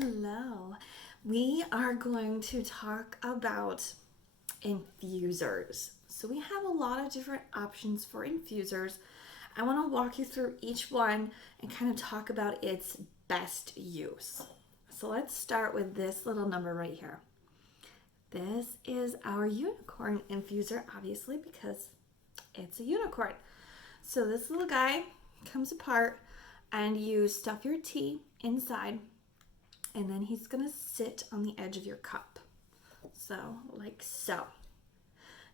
Hello. We are going to talk about infusers. So we have a lot of different options for infusers. I want to walk you through each one and kind of talk about its best use. So let's start with this little number right here. This is our unicorn infuser, obviously, because it's a unicorn. So this little guy comes apart and you stuff your tea inside, and then he's gonna sit on the edge of your cup. So, like so.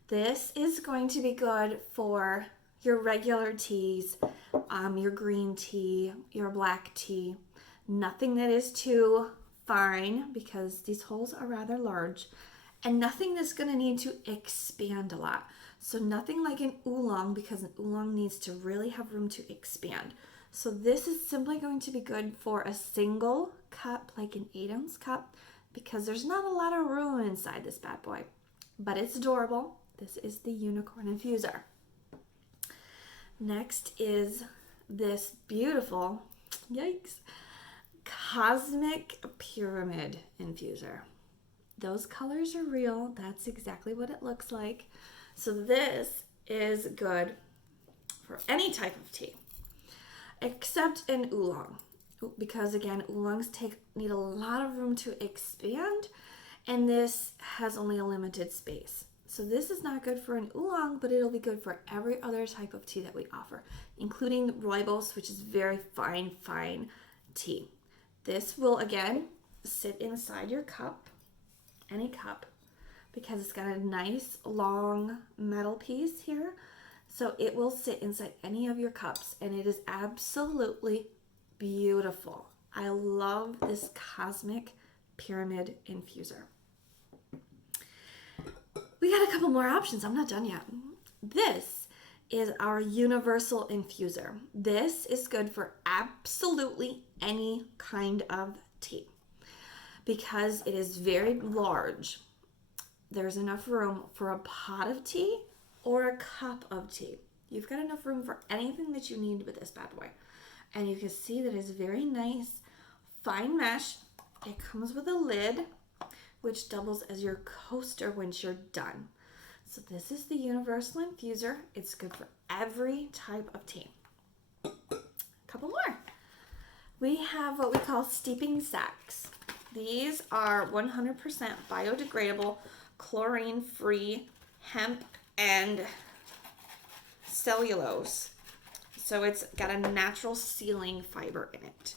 This is going to be good for your regular teas, your green tea, your black tea. Nothing that is too fine because these holes are rather large, and nothing that's gonna need to expand a lot. So nothing like an oolong, because an oolong needs to really have room to expand. So this is simply going to be good for a single cup, like an 8-ounce cup, because there's not a lot of room inside this bad boy, but it's adorable. This is the unicorn infuser. Next is this beautiful, yikes, cosmic pyramid infuser. Those colors are real. That's exactly what it looks like. So this is good for any type of tea, except an oolong, because again, oolongs need a lot of room to expand, and this has only a limited space. So this is not good for an oolong, but it'll be good for every other type of tea that we offer, including rooibos, which is very fine tea. This will again sit inside your cup, any cup, because it's got a nice long metal piece here. So it will sit inside any of your cups, and it is absolutely beautiful. I love this cosmic pyramid infuser. We got a couple more options. I'm not done yet. This is our universal infuser. This is good for absolutely any kind of tea because it is very large. There's enough room for a pot of tea or a cup of tea. You've got enough room for anything that you need with this bad boy. And you can see that it's very nice, fine mesh. It comes with a lid, which doubles as your coaster once you're done. So this is the universal infuser. It's good for every type of tea. A couple more. We have what we call steeping sacs. These are 100% biodegradable, chlorine-free hemp and cellulose. So it's got a natural sealing fiber in it.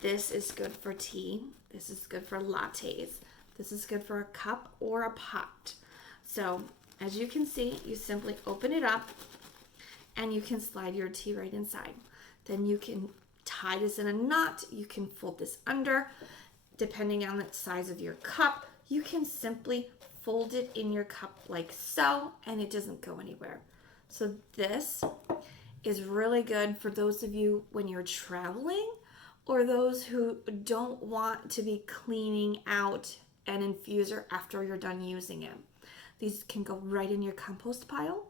This is good for tea. This is good for lattes. This is good for a cup or a pot. So as you can see, you simply open it up and you can slide your tea right inside. Then you can tie this in a knot. You can fold this under. Depending on the size of your cup, you can simply fold it in your cup like so, and it doesn't go anywhere. So this is really good for those of you when you're traveling, or those who don't want to be cleaning out an infuser after you're done using it. These can go right in your compost pile.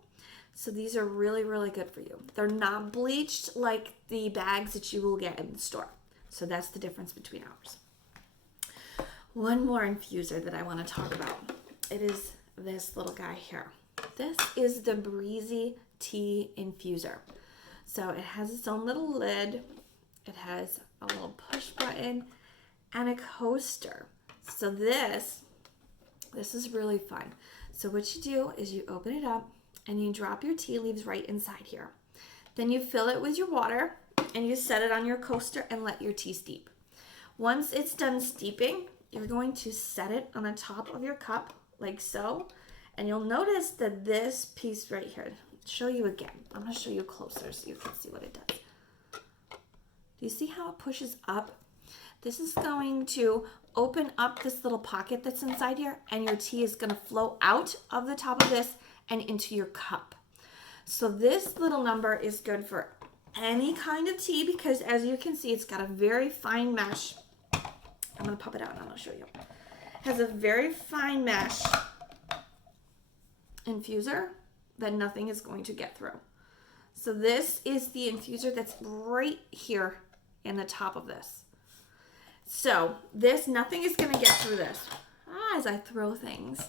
So these are really good for you. They're not bleached like the bags that you will get in the store. So that's the difference between ours. One more infuser that I want to talk about. It is this little guy here. This is the Breezy Tea Infuser. So it has its own little lid. It has a little push button and a coaster. So this is really fun. So what you do is you open it up and you drop your tea leaves right inside here. Then you fill it with your water and you set it on your coaster and let your tea steep. Once it's done steeping, you're going to set it on the top of your cup like so. And you'll notice that this piece right here, show you again. I'm going to show you closer so you can see what it does. Do you see how it pushes up? This is going to open up this little pocket that's inside here, and your tea is going to flow out of the top of this and into your cup. So this little number is good for any kind of tea because, as you can see, it's got a very fine mesh. I'm going to pop it out and I'll show you. It has a very fine mesh infuser that nothing is going to get through. So this is the infuser that's right here in the top of this. So this, nothing is going to get through this as I throw things.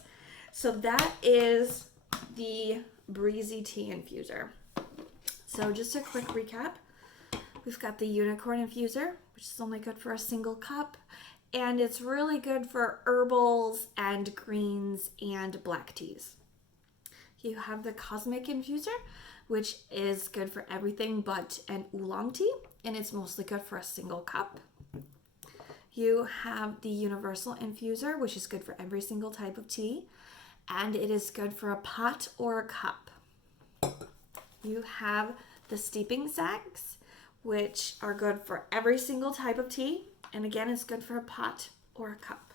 So that is the Breezy Tea Infuser. So just a quick recap. We've got the Unicorn Infuser, which is only good for a single cup. And it's really good for herbals and greens and black teas. You have the Cosmic Infuser, which is good for everything but an oolong tea, and it's mostly good for a single cup. You have the Universal Infuser, which is good for every single type of tea, and it is good for a pot or a cup. You have the Steeping Sacs, which are good for every single type of tea, and again, it's good for a pot or a cup.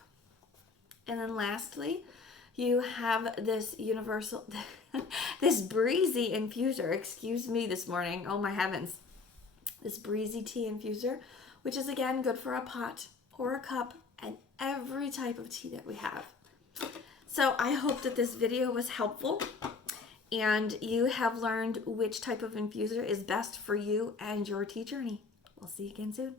And then lastly, you have this universal, this Breezy Infuser, excuse me this morning, oh my heavens. This Breezy Tea Infuser, which is again good for a pot or a cup and every type of tea that we have. So I hope that this video was helpful and you have learned which type of infuser is best for you and your tea journey. We'll see you again soon.